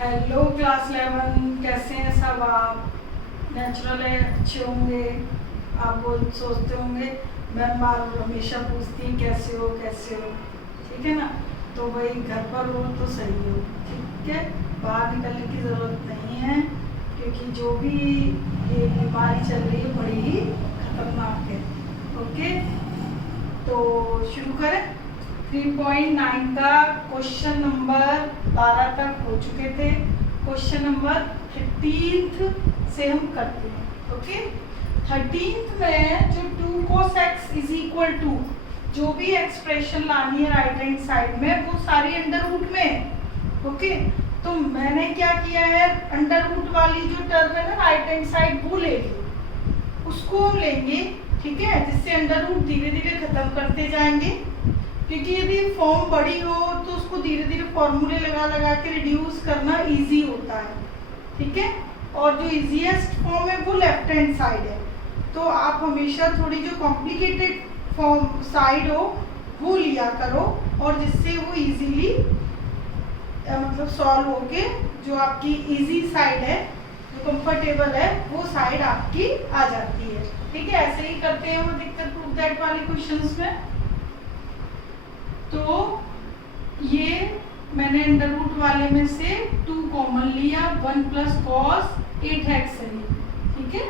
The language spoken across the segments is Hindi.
हेलो क्लास 11, कैसे हैं सब आप? नेचुरल है, अच्छे होंगे। आप वो सोचते होंगे मैम बार हमेशा पूछती हैं कैसे हो कैसे हो, ठीक है ना? तो भाई घर पर हो तो सही हो, ठीक है। बाहर निकलने की ज़रूरत नहीं है, क्योंकि जो भी ये बीमारी चल रही है बड़ी ही खतरनाक है। ओके, तो शुरू करें। 3.9 का क्वेश्चन नंबर 12 तक हो चुके थे। क्वेश्चन नंबर 13 से हम करते हैं। ओके, 13 में जो 2 cos x is equal to जो भी एक्सप्रेशन लानी है राइट हैंड साइड में, वो सारी अंडर रूट में। ओके, तो मैंने क्या किया है, अंडर रूट वाली जो टर्म है ना राइट हैंड साइड, वो लेंगे, उसको हम लेंगे, ठीक है, जिससे अंडर रूट धीरे धीरे खत्म करते जाएंगे। क्योंकि यदि फॉर्म बड़ी हो तो उसको धीरे धीरे फॉर्मूले लगा लगा के रिड्यूस करना इजी होता है, ठीक है। और जो इजीएस्ट फॉर्म है वो लेफ्ट हैंड साइड है, तो आप हमेशा थोड़ी जो कॉम्प्लिकेटेड फॉर्म साइड हो वो लिया करो, और जिससे वो इजीली मतलब सॉल्व होके जो आपकी इजी साइड है, जो कंफर्टेबल है, वो साइड आपकी आ जाती है, ठीक है। ऐसे ही करते हैं वो दिक्कत प्रूफ दैट वाले क्वेश्चंस में। तो ये मैंने अंडर रूट वाले में से 2 कॉमन लिया, 1 प्लस कॉस 8x है, ठीक है।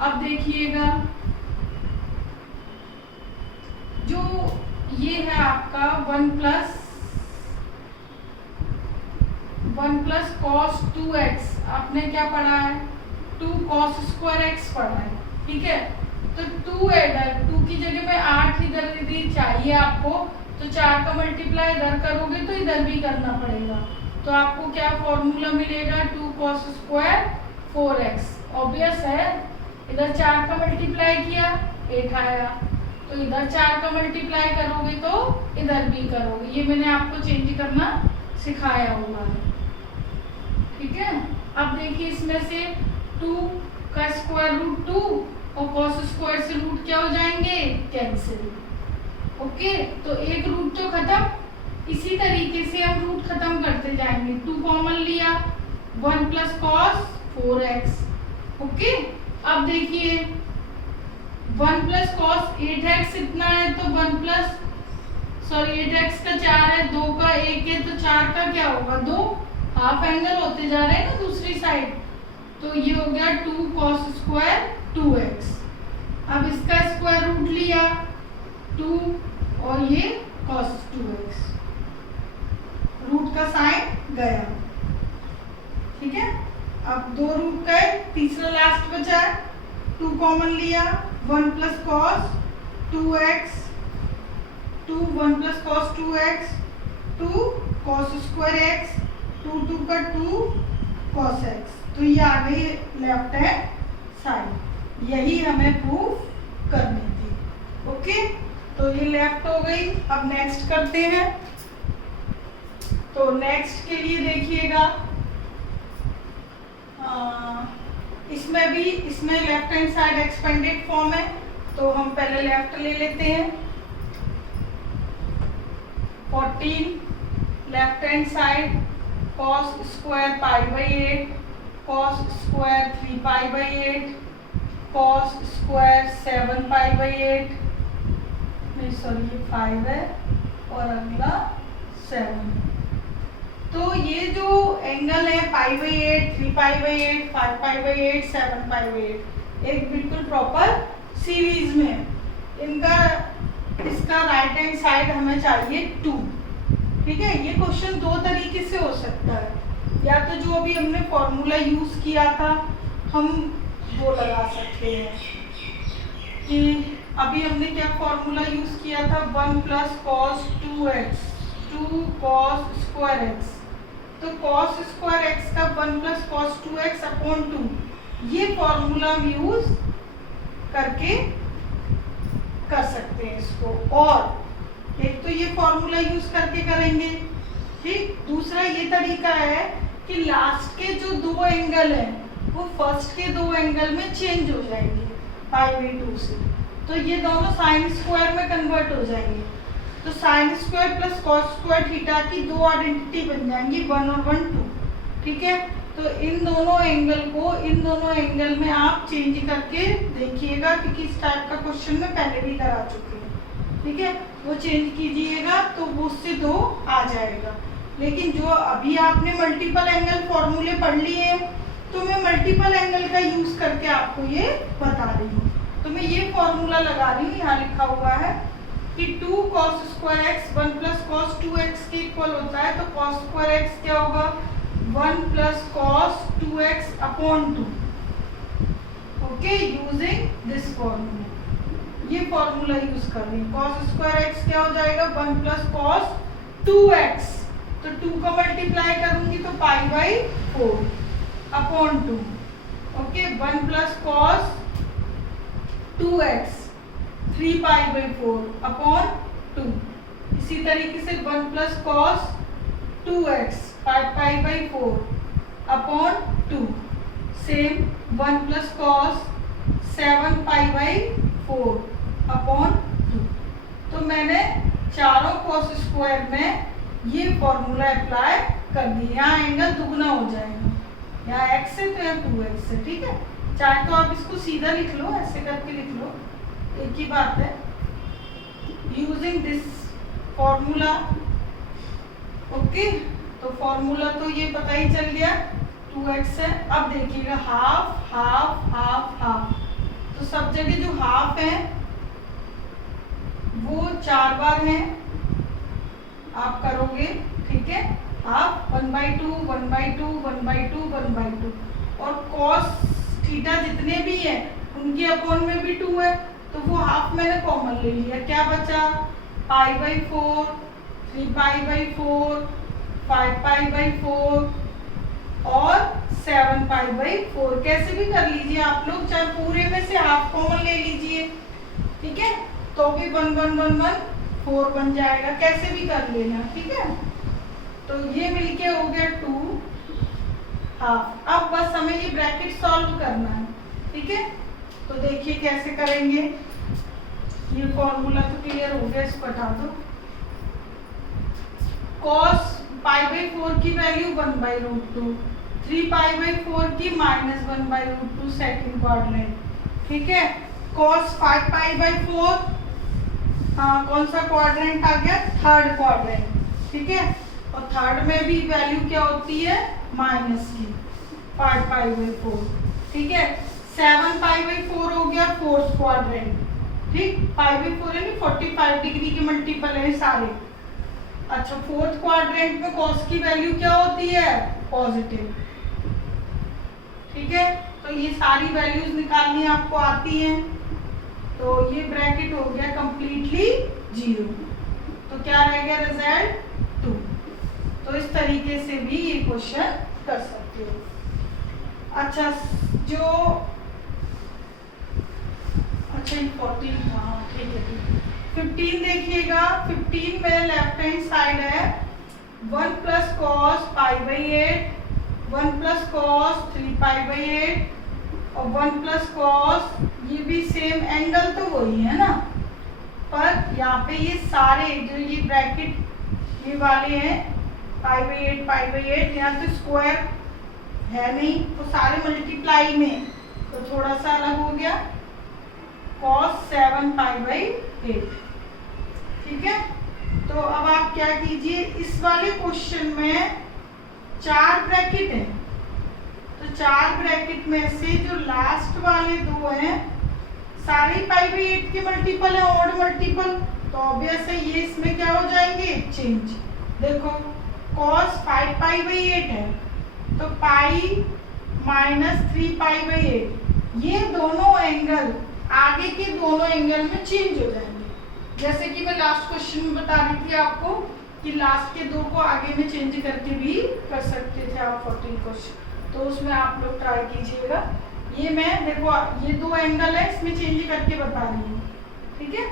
अब देखिएगा जो ये है आपका 1 प्लस कॉस 2x, आपने क्या पढ़ा है, 2 cos स्क्वायर x पढ़ा है, ठीक है। तो 2 इधर, 2 की जगह में 8 इधर चाहिए आपको, तो 4 का मल्टीप्लाई इधर करोगे तो इधर भी करना पड़ेगा। तो आपको क्या फॉर्मूला मिलेगा, 2 cos स्क्वायर 4x। ऑब्वियस है, इधर 4 का मल्टीप्लाई किया 8 आया, तो इधर 4 का मल्टीप्लाई करोगे तो इधर भी करोगे। ये मैंने आपको चेंज करना सिखाया हुआ है, ठीक है। अब देखिए इसमें से 2 का स्क्वायर रूट 2 और cos स्क्वायर से रूट क्या हो जाएंगे, कैंसिल। ओके, तो एक रूट तो खत्म, इसी तरीके से हम रूट खत्म करते जाएंगे। 2 कॉमन लिया, 1 प्लस कॉस 4x। ओके, अब देखिए 1 प्लस कॉस 8x इतना है, तो 8x का 4 है, 2 का 1 है, तो 4 का क्या होगा 2, हाफ एंगल होते जा रहे हैं ना दूसरी साइड, तो ये हो गया 2 cos स्क्वायर 2x। अब इसका स्क्वायर रूट लिया 2 और ये cos 2x, रूट का साइन गया, ठीक है। अब 2 रूट गए, तीसरा लास्ट बचा, 2 कॉमन लिया, 1 plus cos 2x, 1 plus cos 2x, 2 cos square x, 2 का 2 cos x, तो ये आ गई लेफ्ट हैंड साइड। यही हमें प्रूफ करनी थी। ओके, तो ये लेफ्ट हो गई। अब नेक्स्ट करते हैं। तो नेक्स्ट के लिए देखिएगा, इसमें left hand side expanded form है, तो हम पहले लेफ्ट ले लेते हैं। 14 left hand side cos square pi by 8, cos square 3 pi by 8, cos square 7 pi by 8, नहीं सॉरी ये 5 है और अगला 7। तो ये जो एंगल है pi by 8, 3 pi by 8, 5 pi by 8, 7 pi by 8, एक बिल्कुल प्रॉपर सीरीज में इनका, इसका राइट हैंड साइड हमें चाहिए 2, ठीक है। ये क्वेश्चन 2 तरीके से हो सकता है, या तो जो अभी हमने फॉर्मूला यूज किया था हम वो लगा सकते हैं कि अभी हमने क्या फॉर्मूला यूज किया था, 1 plus cos 2x, 2 cos square x, तो cos स्क्वायर x का 1 प्लस कॉस 2x अपॉन 2, ये फॉर्मूला हम यूज करके कर सकते हैं इसको। और एक तो ये फॉर्मूला यूज करके करेंगे, ठीक। दूसरा ये तरीका है कि लास्ट के जो 2 एंगल हैं वो फर्स्ट के 2 एंगल में चेंज हो जाएंगे पाई बाई 2 से, तो ये दोनों साइन स्क्वायर में कन्वर्ट हो जाएंगे। तो sine square plus cos square theta की दो आइडेंटिटी बन जाएंगी, 1 और 1 2। ठीक है, तो इन दोनों एंगल में आप चेंज करके देखिएगा, क्योंकि इस टाइप का क्वेश्चन में पहले भी करा चुके हैं। ठीक है, वो चेंज कीजिएगा तो वो उससे 2 आ जाएगा। लेकिन जो अभी आपने मल्टीपल एंगल फॉर्मूले पढ़ लिए हैं, तो मैं मल्टीपल एंगल का यूज करके आपको ये बता रही हूँ। तो मैं ये फॉर्मूला लगा रही हूँ, यहाँ लिखा हुआ है कि 2 cos square x 1 plus cos 2x के इक्वल होता है। तो cos स्क्वायर एक्स क्या होगा, 1 plus cos 2x upon 2। Okay, using this formula, ये फॉर्मूला यूज कर रही हूँ। cos स्क्वायर एक्स क्या हो जाएगा, 1 प्लस कॉस 2x, तो 2 का मल्टीप्लाई करूंगी तो पाई by 4 upon 2। Okay, 1 plus cos 2x 3 pi by 4 upon 2। इसी तरीके से 1 plus cos 2x 5 pi by 4 upon 2। Same 1 plus cos 7 pi by 4 upon 2। तो मैंने चारों कॉस स्क्वायर में ये फॉर्मूला अप्लाई कर दिया। यहाँ एंगल दुगना हो जाएगा, यहाँ x है तो यहाँ 2x है। ठीक है, चाहे तो आप इसको सीधा लिख लो, ऐसे करके लिख लो, एक ही बात है। यूजिंग दिस फॉर्मूला, ओके, तो फॉर्मूला तो ये पता ही चल गया, 2x है। अब देखिएगा हाफ हाफ हाफ हाफ, तो सब जगह जो हाफ है वो 4 बार है, आप करोगे। ठीक है, हाफ 1/2 1/2 1/2 1/2, और कॉस थीटा जितने भी है उनके अपॉन में भी 2 है, तो वो हाफ मैंने कॉमन ले लिया। क्या बचा, पाई by 4 3 pi by 4 5 pi by 4 और 7 पाई बाई 4। कैसे भी कर लीजिए आप लोग, चाहे पूरे में से हाफ कॉमन ले लीजिए। ठीक है, तो भी 1 1 1 1 4 बन जाएगा, कैसे भी कर लेना। ठीक है, तो ये मिलके हो गया 2 हाफ। अब बस हमें ये ब्रैकेट सॉल्व करना है। ठीक है, तो देखिए कैसे करेंगे। ये फॉर्मूला तो क्लियर हो गया, इसको हटा दो। cos पाई बाई 4 की वैल्यू 1/√2, 3 पाई बाई 4 की -1/√2 सेकंड क्वाड्रेंट। ठीक है, cos 5 पाई बाई 4, हाँ कौन सा क्वाड्रेंट आ गया, थर्ड क्वाड्रेंट। ठीक है, और थर्ड में भी वैल्यू क्या होती है, माइनस की 5 पाई बाई 4। ठीक है, 7 पाई बाई 4 हो गया फोर्थ क्वाड्रेंट। ठीक, पाई बाई 4 यानी 45 डिग्री के मल्टीपल है सारे। अच्छा, फोर्थ क्वाड्रेंट में कॉस की वैल्यू क्या होती है, पॉजिटिव। ठीक है, तो ये सारी वैल्यूज निकालनी आपको आती हैं। तो ये ब्रैकेट हो गया कंप्लीटली 0, तो क्या रह गया रिजल्ट 2। तो इस तरीके से भी ये क्वेश्चन कर सकते हो। अच्छा, जो अच्छा 14 था, ठीक है। 15 देखिएगा, 15 में लेफ्ट हैंड साइड है 1 plus cos pi by 8, 1 plus cos 3 pi by 8 और 1 प्लस कॉस, ये भी सेम एंगल तो वही है ना, पर यहाँ पे ये सारे जो ये ब्रैकेट ये वाले हैं पाई बाई 8 पाई बाई 8, यहाँ तो स्क्वायर है नहीं तो सारे मल्टीप्लाई में, तो थोड़ा सा अलग हो गया cos 7 पाई बाई 8। ठीक है, तो अब आप क्या कीजिए, इस वाले क्वेश्चन में 4 ब्रैकेट है, तो 4 ब्रैकेट में से जो लास्ट वाले 2 हैं सारे पाई बाई 8 के मल्टीपल है, ऑड मल्टीपल, तो ऑब्वियस है ये इसमें क्या हो जाएंगे, चेंज। देखो cos 5 पाई बाई 8 है, तो पाई माइनस 3 पाई बाई 8, ये दोनों एंगल आगे के दोनों एंगल में चेंज हो जाएंगे। जैसे कि मैं लास्ट क्वेश्चन में बता रही थी आपको कि लास्ट के 2 को आगे में चेंज करके भी कर सकते थे आप 14 क्वेश्चन, तो उसमें आप लोग ट्राई कीजिएगा। ये मैं देखो ये 2 एंगल है, इसमें चेंज करके बता रही हूँ। ठीक है,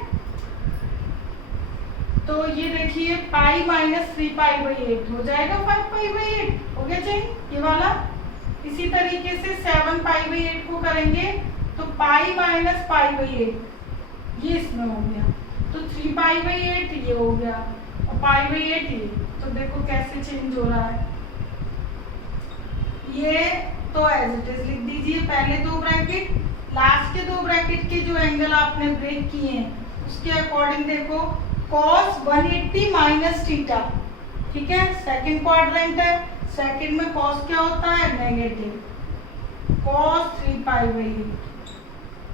तो ये देखिए पाई माइनस 3 पाई बाई 8 हो जाएगा 5 पाई बाई 8 हो गया चाहिए ये वाला। इसी तरीके से 7 पाई बाई 8 को करेंगे तो पाई माइनस पाई बाई 8 ये इसमें हो गया, तो 3 3π/8 ये हो गया और π/8 ये। तो देखो कैसे चेंज हो रहा है ये। तो एज इट इज लिख दीजिए, पहले दो ब्रैकेट, लास्ट के दो ब्रैकेट के जो एंगल आपने ब्रेक किए हैं उसके अकॉर्डिंग देखो cos 180 माइनस थीटा, ठीक है, सेकंड क्वाड्रेंट है, सेकंड में cos क्या होता है negative, cos 3π/8,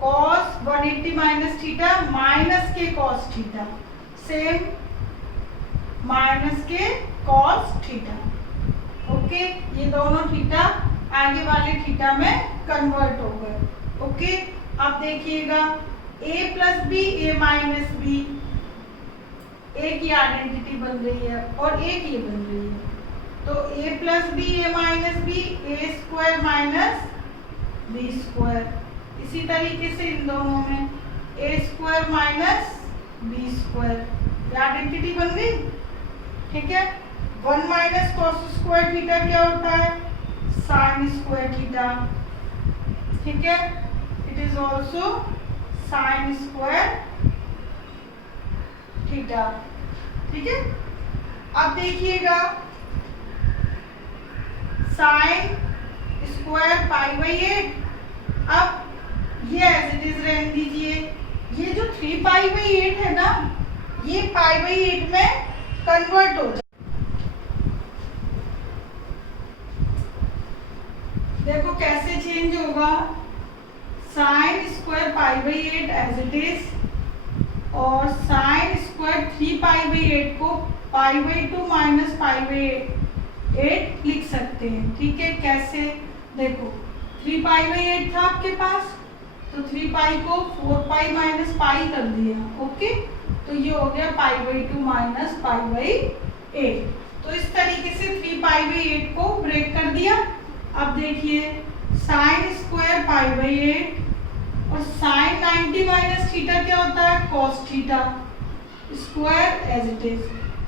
cos 180 minus theta minus के cos थीटा, सेम माइनस के cos थीटा। ओके, ये दोनों थीटा आगे वाले थीटा में कन्वर्ट हो गए। ओके, अब देखिएगा a plus B A minus B, एक ही आइडेंटिटी बन रही है और एक ये बन रही है, तो a plus B A minus B A square minus B square. इसी तरीके से इन दोनों में A square minus B square identity बन गई, ठीक है। 1 माइनस कॉस स्क्वायर थीटा क्या होता है साइन स्क्वायर थीटा, ठीक है, it is also sine square theta, ठीक है। अब देखिएगा साइन स्क्वायर π/8, अब ये एज इट इज रहने दीजिए, ये जो 3π/8 है ना ये π/8 में कन्वर्ट हो जाए। देखो कैसे चेंज होगा, sine square π/8 as it is और साइन स्क्वायर 3π/8 को π/2 माइनस π/8 लिख सकते हैं, ठीक है। कैसे, देखो 3π/8 था आपके पास तो 3π को 4π माइनस पाई कर दिया, ओके, तो ये हो गया π/2 माइनस π/8। तो इस तरीके से 3π/8 को ब्रेक कर दिया। अब देखिए साइन स्क्वायर π/8 और साइन 90 माइनस थीटा क्या होता है cos theta square as it is.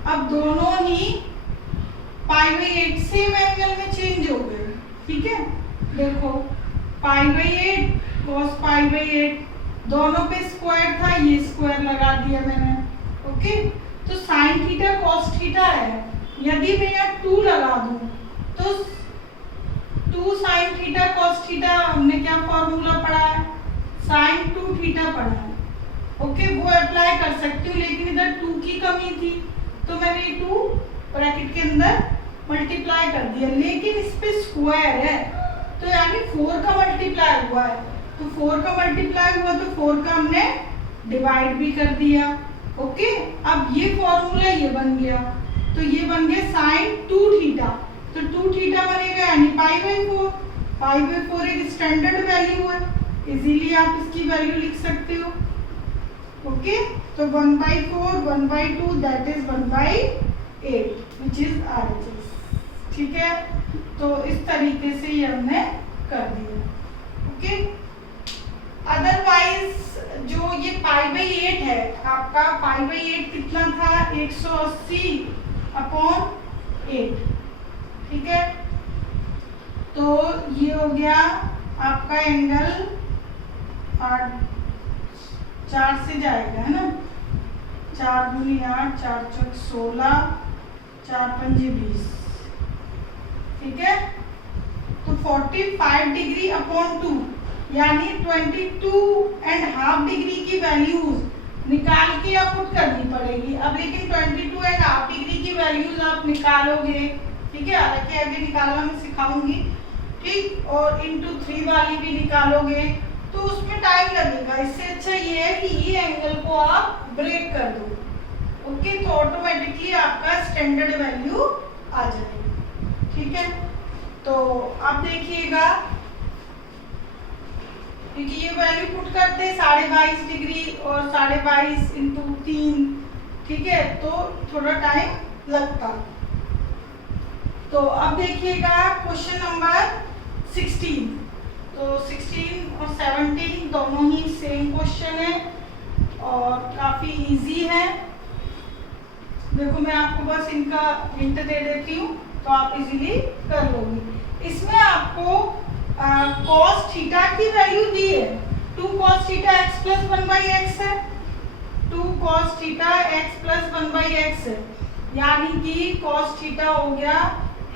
अब दोनों ही π/8 सेम एंगल में चेंज हो गए, ठीक है। देखो π/8 cos π/8 दोनों पे स्क्वायर था, ये स्क्वायर लगा दिया मैंने, ओके। तो साइन थीटा cos थीटा है, यदि मैं यहाँ 2 लगा दूं तो 2 साइन थीटा cos थीटा हमने क्या फॉर्मूला पढ़ा है साइन 2 थीटा पढ़ा है, ओके, वो अप्लाई कर सकती हूँ, लेकिन इधर 2 की कमी थी तो मैंने ये 2 ब्रैकेट के अंदर मल्टीप्लाई कर दिया, लेकिन इस पे स्क्वायर है तो यानी 4 का मल्टीप्लाई हुआ है, तो 4 का मल्टीप्लाई हुआ तो 4 का हमने डिवाइड भी कर दिया, ओके। अब ये फॉर्मूला ये बन गया, तो ये बन गया साइन 2 थीटा, तो 2 थीटा बनेगा यानी π/4, π/4 एक स्टैंडर्ड वैल्यू है, इजीली आप इसकी वैल्यू लिख सकते हो, ओके। तो 1/4 1/2 that is 1/8 which is RHS, ठीक है। तो इस तरीके से ये हमने कर दिया, ओके। अदरवाइज जो ये π/8 है आपका, π/8 कितना था 180/8, ठीक है। तो ये हो गया आपका एंगल 4 से जाएगा, है ना, 4 दूनी 8, 4 चौक 16, 4 पंजे 20, ठीक है। तो 45 डिग्री अपॉन 2 यानी 22.5 डिग्री की वैल्यूज निकाल के आप पुट करनी पड़ेगी। अब लेकिन 22.5 डिग्री की वैल्यूज आप निकालोगे, ठीक है, हालांकि आगे निकालना मैं सिखाऊंगी, ठीक, और इंटू 3 वाली भी निकालोगे तो उसमें टाइम लगेगा। इससे अच्छा ये है कि ये एंगल को आप ब्रेक कर दो, ओके, तो ऑटोमेटिकली आपका स्टैंडर्ड वैल्यू आ जाएगी, ठीक है। तो अब देखिएगा क्योंकि ये वैल्यू पुट करते हैं 22.5 डिग्री और 22.5 इंटू 3, ठीक है, तो थोड़ा टाइम लगता। तो अब देखिएगा क्वेश्चन नंबर 16, तो 16 और 17 दोनों ही सेम क्वेश्चन है और काफी इजी है। देखो मैं आपको बस इनका हिंट दे देती हूँ तो आप इजीली कर लोगे। इसमें आपको cos थीटा की वैल्यू दी है, 2 cos theta x plus 1/x है, 2 cos theta x plus 1/x है, यानी कि cos थीटा हो गया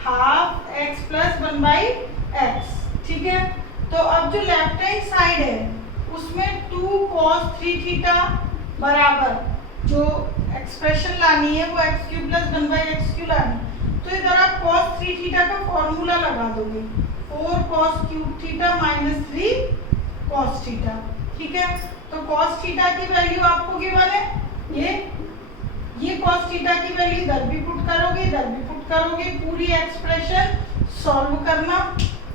हाफ x प्लस 1/x। ठीक है, तो अब जो लेफ्ट हैंड साइड है उसमें 2 cos 3 थीटा बराबर जो एक्सप्रेशन लानी है वो x cube plus 1/x cube लानी, तो इधर आप cos 3 थीटा का फॉर्मूला लगा दोगे, 4 cos cube theta minus 3 cos theta. ठीक है, तो cos थीटा की वैल्यू आपको गिवन है, ये cos थीटा की वैल्यू इधर भी पुट करोगे, इधर भी पुट करोगे, पूरी एक्सप्रेशन सॉल्व करना।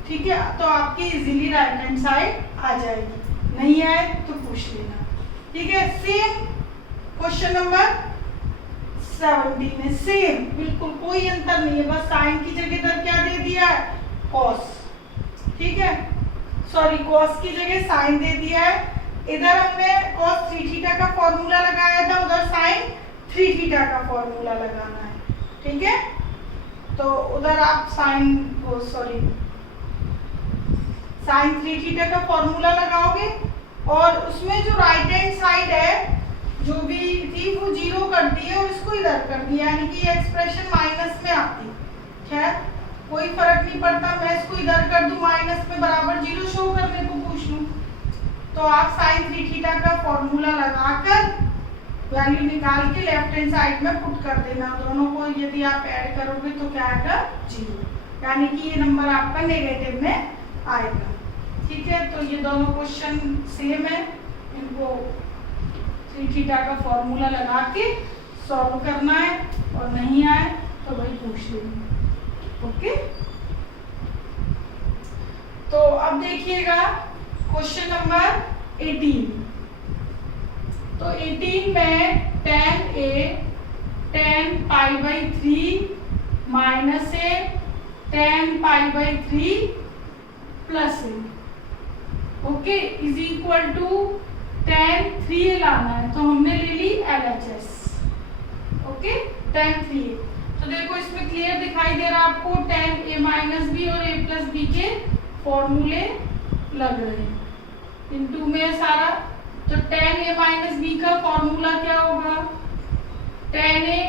ठीक है, तो आपकी इजीली राइट हैंड साइड आ जाएगी, नहीं आए तो पूछ लेना। ठीक है, सेम क्वेश्चन नंबर 17 में सेम, बिल्कुल कोई अंतर नहीं है, बस साइन की जगह इधर क्या दे दिया है, cos। ठीक है, सॉरी cos की जगह साइन दे दिया है, इधर हमने cos 3 थीटा का फॉर्मूला लगाया था, उधर sin 3 थीटा का फॉर्मूला लगाना है। ठीक है, तो उधर आप sin 3 थीटा का फॉर्मूला लगाओगे और उसमें जो राइट हैंड साइड है जो भी थी वो 0 कर दी है और इसको इधर कर दिया, यानी कि एक्सप्रेशन माइनस में आती। खैर कोई फर्क नहीं पड़ता, मैं इसको इधर कर दूं माइनस में बराबर 0 शो करने को पूछ लूं, तो आप sin 3 थीटा का फॉर्मूला लगाकर वैल्यू निकाल के लेफ्ट हैंड साइड में पुट कर देना, दोनों को यदि आप ऐड करोगे तो क्या आएगा 0, यानी कि ये नंबर आपका नेगेटिव में आएगा। ठीक है, तो ये दोनों क्वेश्चन सेम है, इनको 3 थीटा का फॉर्मूला लगा के सॉल्व करना है और नहीं आए तो वही पूछ लेंगे। ओके, तो अब देखिएगा क्वेश्चन नंबर 18। तो 18 में tan a tan π/3 minus a tan π/3 plus a, okay, is equal to tan 3a लाना है, तो हमने ले ली LHS। ओके, tan 3a, तो देखो इसमें क्लियर दिखाई दे रहा है आपको tan a माइनस बी और a प्लस बी के फॉर्मूले लग रहे हैं, इनटू में सारा, तो tan a माइनस बी का फॉर्मूला क्या होगा, tan a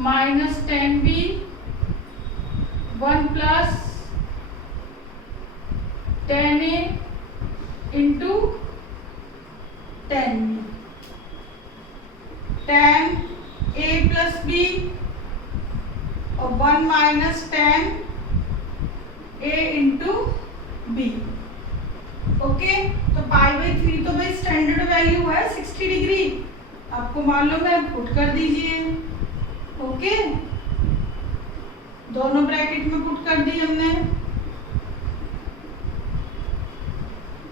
minus tan b 1 plus tan a into tan b, tan a plus b और 1 minus tan a into b। Okay, तो π/3 तो भाई स्टैंडर्ड वैल्यू है 60 डिग्री, आपको मालूम है, पुट कर दीजिए। ओके, दोनों ब्रैकेट में पुट कर दी हमने।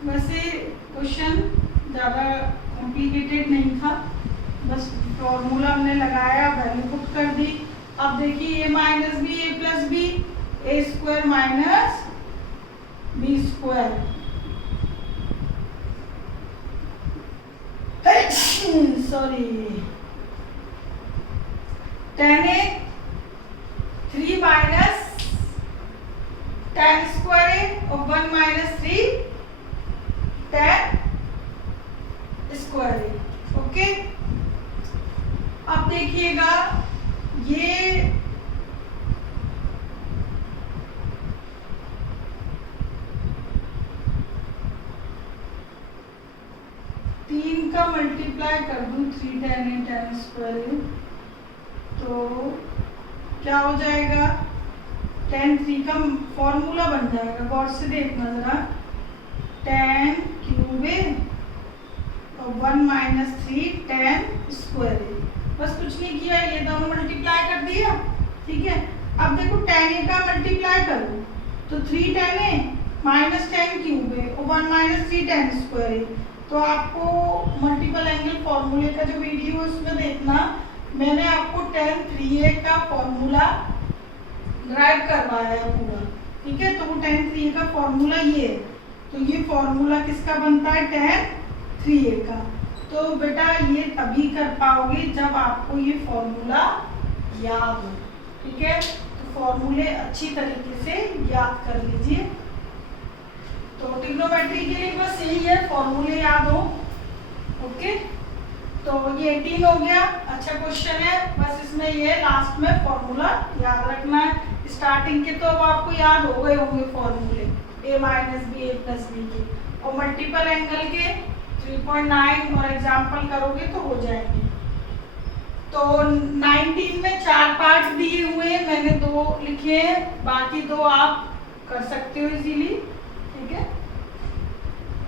वैसे क्वेश्चन ज़्यादा कॉम्प्लिकेटेड नहीं था, बस फॉर्मूला हमने लगाया, वैल्यू पुट कर दी। अब देखिए a minus B a plus B, a square minus B square, sorry, tan a 3 minus tan square a और 1 minus 3 tan square a। Okay, अब देखिएगा ये तीन का मल्टीप्लाई कर दूं 3 tan a tan square a, तो क्या हो जाएगा, tan 3 का फॉर्मूला बन जाएगा, गौर से देखना जरा, tan क्यूब a और 1 माइनस 3 tan स्क्वायर a, बस कुछ नहीं किया, ये दोनों मल्टीप्लाई कर दिया। ठीक है, अब देखो tan a का मल्टीप्लाई करो तो 3 tan a minus tan cube a और 1 माइनस 3 tan स्क्वायर a, तो आपको मल्टीपल एंगल फॉर्मूले का जो वीडियो है उसमें देखना, मैंने आपको tan 3a का फॉर्मूला ड्राइव करवाया है पूरा। ठीक है, तो वो tan 3a का फॉर्मूला ये है, तो ये फॉर्मूला किसका बनता है, tan 3a का। तो बेटा ये तभी कर पाओगे जब आपको ये फॉर्मूला याद हो। ठीक है, तो फॉर्मूले अच्छी तरीके से याद कर लीजिए। तो ट्रिग्नोमेट्री के लिए बस यही है, फॉर्मूले याद हो। ओके, तो ये 18 हो गया। अच्छा क्वेश्चन है, बस इसमें ये लास्ट में फॉर्मूला याद रखना है। स्टार्टिंग के तो अब आपको याद हो गए होंगे फॉर्मूले, a minus B A plus B के, और मल्टीपल एंगल के 3.9 और एग्जाम्पल करोगे तो हो जाएंगे। तो 19 में 4 पार्ट दिए हुए हैं, मैंने 2 लिखे हैं, बाकी 2 आप कर सकते हो इजीली। ठीक है,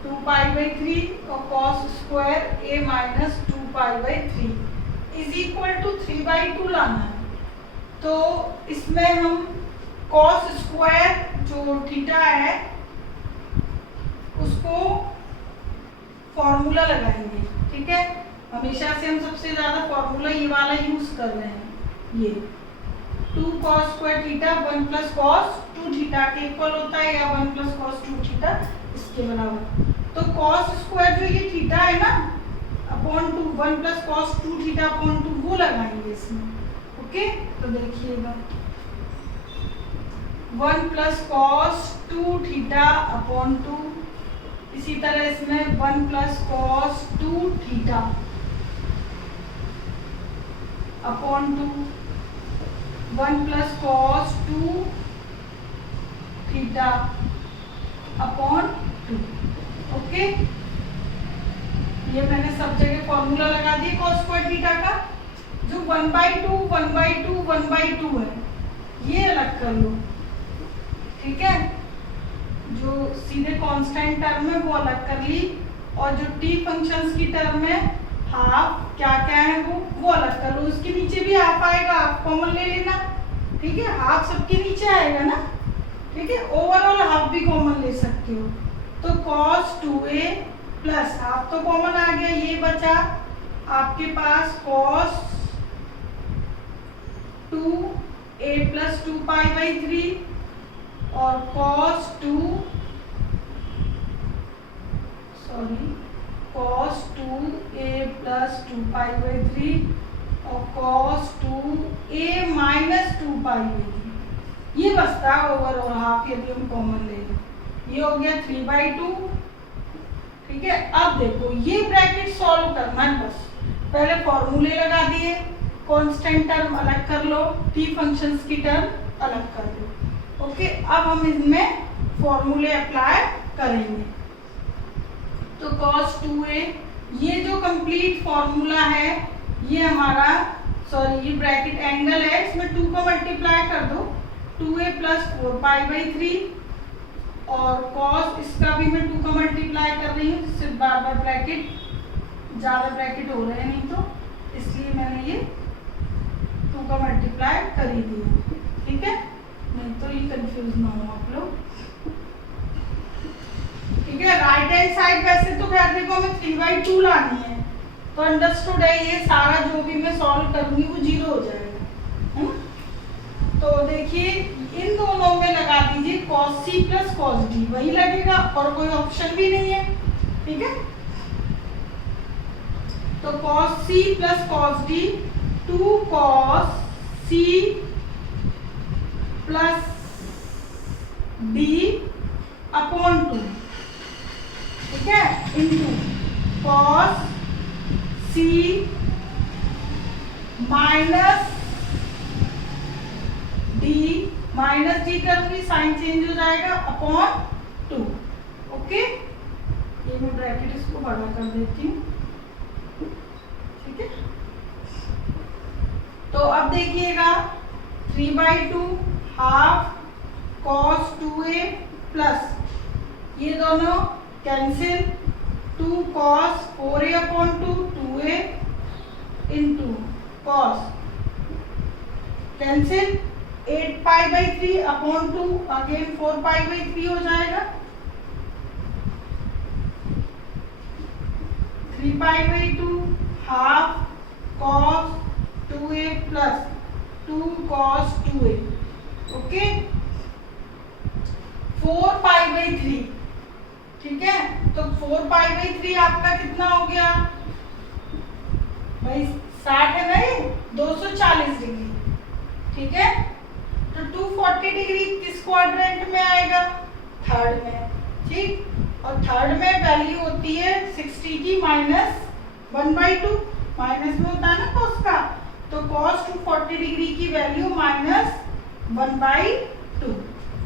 2π/3 और cos square a minus 2π/3 is equal to 3/2 लाना है। तो इसमें हम cos स्क्वायर जो थीटा है उसको फॉर्मूला लगाएंगे। ठीक है, हमेशा से हम सबसे ज्यादा फॉर्मूला ये वाला यूज कर रहे हैं, ये 2 cos square theta 1 plus cos 2 theta के इक्वल होता है, या 1 प्लस cos 2 थीटा इसके बराबर। तो cos स्क्वायर जो ये थीटा है ना upon 2, 1 plus cos 2 theta upon 2 वो लगाएंगे इसमें। ओके, तो देखिएगा 1 प्लस cos 2 थीटा अपॉन 2, इसी तरह इसमें 1 plus cos 2 theta upon 2, 1 plus cos 2 theta upon 2। Okay, ये मैंने सब जगह फॉर्मूला लगा दिया cos स्क्वायर थीटा का। जो 1/2 1/2 1/2 है ये अलग कर लो। ठीक है, जो सीधे कांस्टेंट टर्म है वो अलग कर ली, और जो t फंक्शंस की टर्म है हाफ क्या क्या है वो अलग कर लो। इसके नीचे भी हाफ आएगा, हाफ कॉमन ले लेना। ठीक है, हाफ सबके नीचे आएगा ना। ठीक है, ओवरऑल हाफ भी कॉमन ले सकते हो। तो cos 2a प्लस हाफ तो कॉमन आ गया, ये बचा आपके पास cos 2a प्लस 2π/3 और cos 2a प्लस 2π/3 और cos 2a माइनस 2π/3, ये बचता है ओवरऑल हाफ, यदि हम कॉमन ले लें। ये हो गया 3/2। ठीक है, अब देखो ये ब्रैकेट सॉल्व करना है, बस पहले फॉर्मूले लगा दिए, कांस्टेंट टर्म अलग कर लो, t फंक्शंस की टर्म अलग कर लो। ओके, अब हम इसमें फॉर्मूले अप्लाई करेंगे। तो cos 2a, ये जो कंप्लीट फॉर्मूला है ये हमारा, सॉरी ये ब्रैकेट एंगल है, इसमें 2 को मल्टीप्लाई कर दो, 2a प्लस 4π/3 और cos इसका भी मैं 2 का मल्टीप्लाई कर रही हूँ, जिससे बार बार ब्रैकेट ज़्यादा ब्रैकेट हो रहे हैं, नहीं तो इसलिए मैंने ये 2 का मल्टीप्लाई कर ही दिया। ठीक है, नहीं तो ये कंफ्यूज ना हो आप लोग। ठीक है, राइट हैंड साइड वैसे तो खैर देखो हमें 3/2 लानी है, तो अंडरस्टूड है, ये सारा जो भी मैं सॉल्व करूंगी वो 0 हो जाएगा। तो देखिए इन दोनों में लगा दीजिए cos c plus cos d, वही लगेगा और कोई ऑप्शन भी नहीं है। ठीक है, तो cos c plus cos d 2 cos c plus d upon 2। ठीक है, into cos c minus d, minus D करूंगी साइन चेंज हो जाएगा अपॉन 2। ओके, ये मैं ब्रैकेट इसको बड़ा कर देती हूँ। ठीक है, तो अब देखिएगा 3/2 हाफ cos 2a प्लस ये दोनों cancel, 2 cos 4a upon 2 2a into cos cancel, 8π/3 upon 2 again 4π/3 हो जाएगा, 3π/2 half cos 2a plus 2 cos 2a। Okay, 4π/3। ठीक है, तो 4π/3 आपका कितना हो गया भाई, 60 है ना, ये 240 डिग्री। ठीक है, तो 240 डिग्री किस क्वाड्रेंट में आएगा, थर्ड में। ठीक, और थर्ड में वैल्यू होती है 60 की -1/2, माइनस में होता है ना कॉस का, तो कॉस 240 डिग्री की वैल्यू -1/2।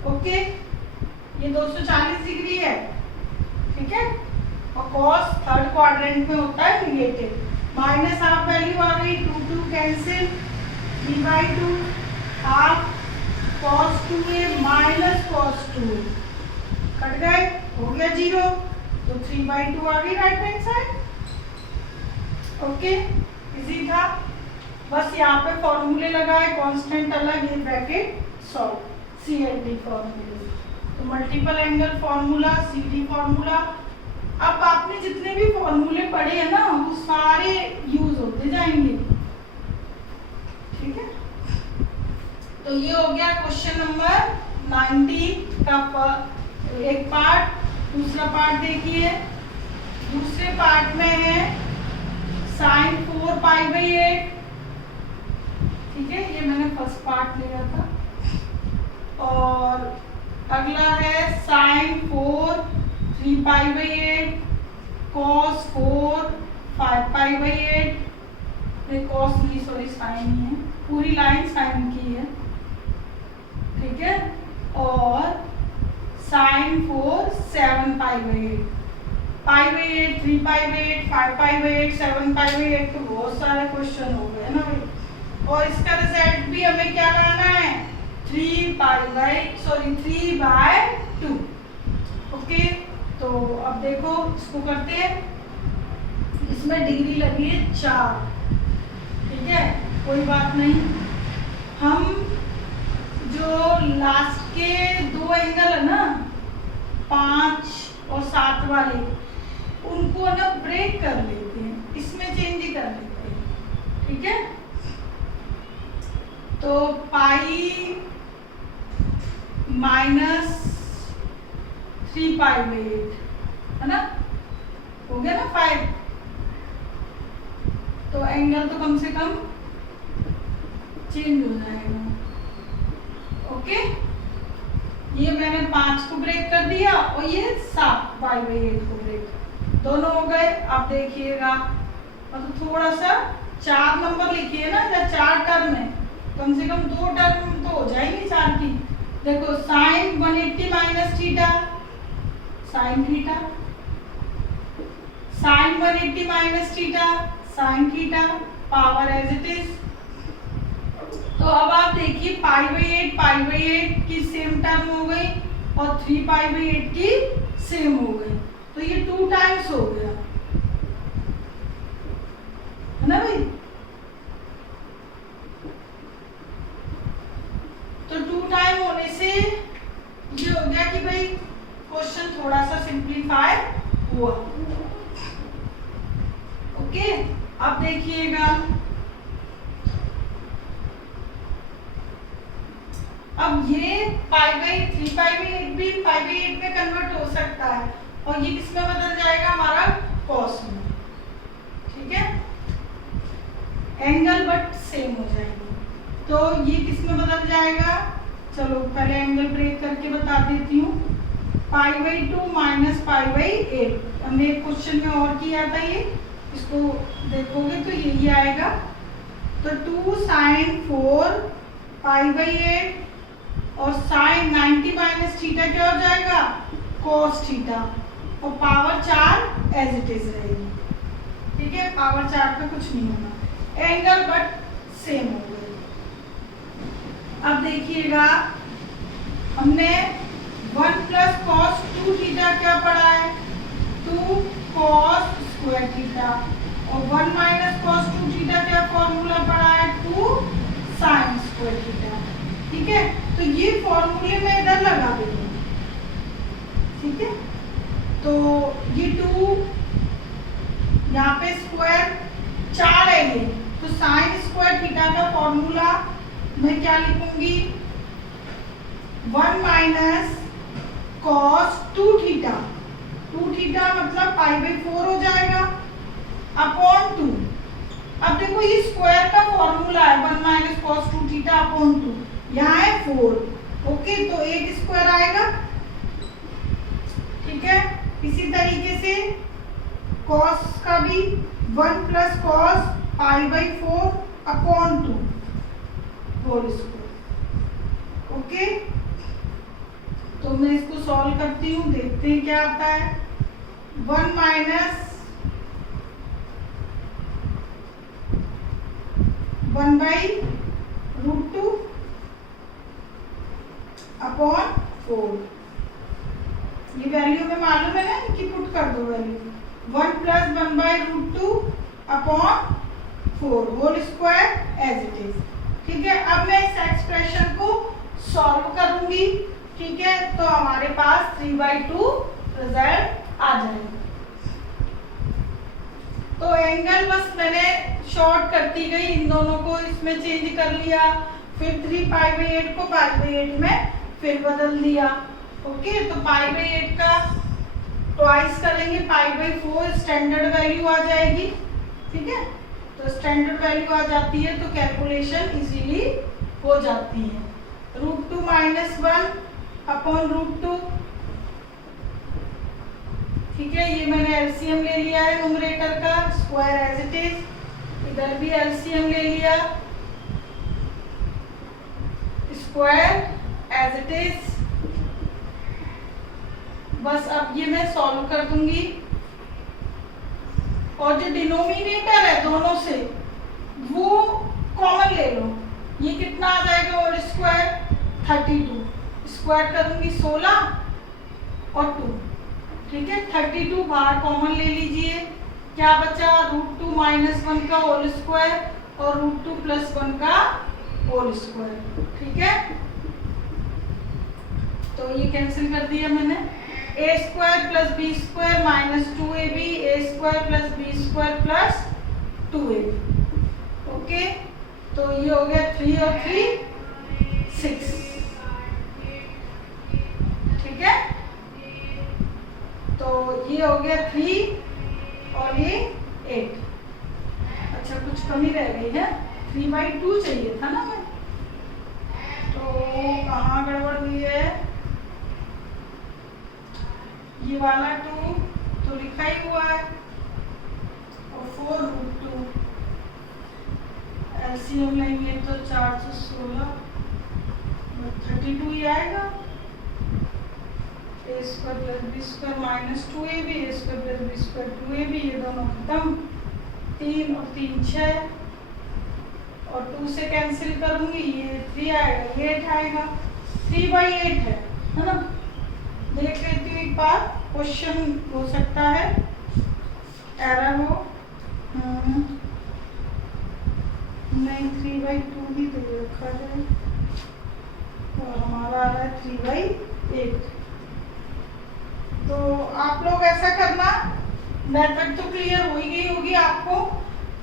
ओके, ये 240 डिग्री है, ठीक है। और कॉस थर्ड क्वाड्रेंट में होता है निगेटिव। माइनस हाफ वैल्यू आ गई, 2 cancel, 3/2 half cos 2a minus cos 2a cut गए, हो गया 0, तो 3/2 आ गई right hand side. Okay, easy था। बस यहाँ पे फॉर्मूले लगाए, कांस्टेंट अलग, ये ब्रैकेट सॉल्व, CLD फॉर्मूले, तो multiple angle formula, CD formula. अब आपने जितने भी फॉर्मूले पढ़े हैं ना वो सारे यूज होते जाएंगे, ठीक है। तो ये हो गया क्वेश्चन नंबर 19 का एक पार्ट। दूसरा पार्ट देखिए, दूसरे पार्ट में है sin 4π/8, ठीक है, ये मैंने फर्स्ट पार्ट लिया था। और अगला है sin 4 3π/8, cos 4 5π/8, cos नहीं सॉरी साइन ही है, पूरी लाइन साइन की है, ठीक है। और sin 4 7π/8, π/8 3π/8 5π/8 7π/8, तो बहुत सारे क्वेश्चन हो गए ना भाई। और इसका रिजल्ट भी हमें क्या लाना है, 3/2। ओके, तो अब देखो इसको करते हैं। इसमें डिग्री लगी है 4, ठीक है, कोई बात नहीं। हम जो लास्ट के 2 एंगल है ना 5 और 7 वाले, उनको ना ब्रेक कर लेते हैं, इसमें चेंज ही कर लेते हैं, ठीक है। तो पाई -3π/8 है ना, हो गया ना 5, तो एंगल तो कम से कम चेंज हो जाएगा। ओके, ये मैंने 5 को ब्रेक कर दिया और ये 7π/8 को ब्रेक, दोनों हो गए। अब देखिएगा, मतलब थोड़ा सा 4 नंबर लिखिए ना, या 4 टर्म है, कम से कम 2 टर्म तो हो जाएंगी 4 की। देखो sin 180 minus theta, sin theta, sin 180 minus theta, sin theta, power as it is. तो अब आप देखिए π/8 की सेम टर्म हो गई और 3π/8 की सेम हो गई, तो ये 2 टाइम्स हो गया, है ना भाई। तो 2 टाइम होने से ये हो गया कि भाई क्वेश्चन थोड़ा सा सिंप्लीफाई हुआ। ओके, अब देखिएगा, अब ये 3π/8 भी 5/8 में कन्वर्ट हो सकता है, और ये किसमें बदल जाएगा, हमारा कॉस में, ठीक है। एंगल बट सेम हो जाएंगे, तो ये किसमें बदल जाएगा, चलो पहले एंगल ब्रेक करके बता देती हूँ। π/2 माइनस π/8, हमने एक क्वेश्चन में और किया था, ये इसको देखोगे तो यही आएगा। तो 2 sin 4 π/8 और sin 90 माइनस थीटा क्या हो जाएगा, cos थीटा, और पावर 4 एज इट इज रहेगी, ठीक है, पावर 4 का कुछ नहीं होना, एंगल बट सेम हो गए। अब देखिएगा, हमने 1 प्लस cos 2 थीटा क्या पढ़ा है, 2 cos स्क्वायर थीटा, और 1 माइनस cos 2 थीटा क्या फॉर्मूला पढ़ा है, 2 sin स्क्वायर थीटा, ठीक है। तो ये फॉर्मूले में इधर लगा देंगे, ठीक है। तो ये 2 यहाँ पे स्क्वायर 4 है ये, तो साइन स्क्वायर थीटा का फॉर्मूला मैं क्या लिखूंगी, 1 माइनस cos 2 थीटा, 2 थीटा मतलब π/4 हो जाएगा, अपॉन 2। अब देखो ये स्क्वायर का फॉर्मूला है, 1 माइनस cos 2 थीटा अपॉन 2, यहाँ है 4, ओके, तो 8 स्क्वायर आएगा, ठीक है। इसी तरीके से cos का भी 1 plus cos pi by 4 upon 2 whole square. Okay, तो मैं इसको सॉल्व करती हूँ, देखते हैं क्या आता है। 1 माइनस 1 बाई रूट 2 अपॉन 4। ये वैल्यू में मालूम है ना, इनकी पुट कर दो value. 1 plus 1 by root 2 upon 4 whole square as it is. ठीक है, अब मैं इस एक्सप्रेशन को सॉल्व करूंगी। ठीक है, तो हमारे पास 3/2 रिजल्ट आ जाएगा। तो एंगल बस मैंने शॉर्ट करती गई, इन दोनों को इसमें चेंज कर लिया, फिर 3π/8 को π/8 में फिर बदल दिया। ओके, तो π/8 का ट्वाइस करेंगे, π/4 स्टैंडर्ड वैल्यू आ जाएगी। ठीक है, तो स्टैंडर्ड वैल्यू आ जाती है तो कैलकुलेशन इजीली हो जाती है। Root 2 minus 1 upon root 2। ठीक है, ये मैंने एलसीएम ले लिया है न्यूमरेटर का, स्क्वायर एज इट इज। इधर भी एलसीएम ले लिया, स्क्वायर एज इट इज। बस अब ये मैं सॉल्व कर दूंगी, और जो डिनोमिनेटर है दोनों से वो कॉमन ले लो। ये कितना आ जाएगा होल स्क्वायर 32, स्क्वायर करूंगी 16 और 2। ठीक है, 32 बाहर कॉमन ले लीजिए, क्या बचा रूट 2 माइनस 1 का होल स्क्वायर और रूट 2 प्लस 1 का होल स्क्वायर। ठीक है, तो ये कैंसिल कर दिया मैंने। A square plus B square minus 2ab, A square plus B square plus 2ab। Okay, तो ये हो गया 3 और 3 6। ठीक है, तो ये हो गया 3 और ये 8। अच्छा, कुछ कमी रह गई है, 3/2 चाहिए था ना मैं, तो कहाँ गड़बड़ हुई है। ये वाला 2 तो लिखा ही हुआ है, और 4 रूट 2 एलसीएम लेंगे तो 4 से 16 32 ही आएगा। A square plus B square minus 2ab, A square plus B square 2ab, ये दोनों खत्म। 3 और 3 6, और 2 से कैंसिल करूंगी, ये 3 आएगा, ये 8 आएगा। 3/8 है ना। देख लेती हूँ एक बार, क्वेश्चन हो सकता है एरर हो। नहीं, 3/2 ही दे रखा है, और हमारा आ रहा है 3/8। तो आप लोग ऐसा करना, मेथड तो क्लियर हो ही गई होगी आपको।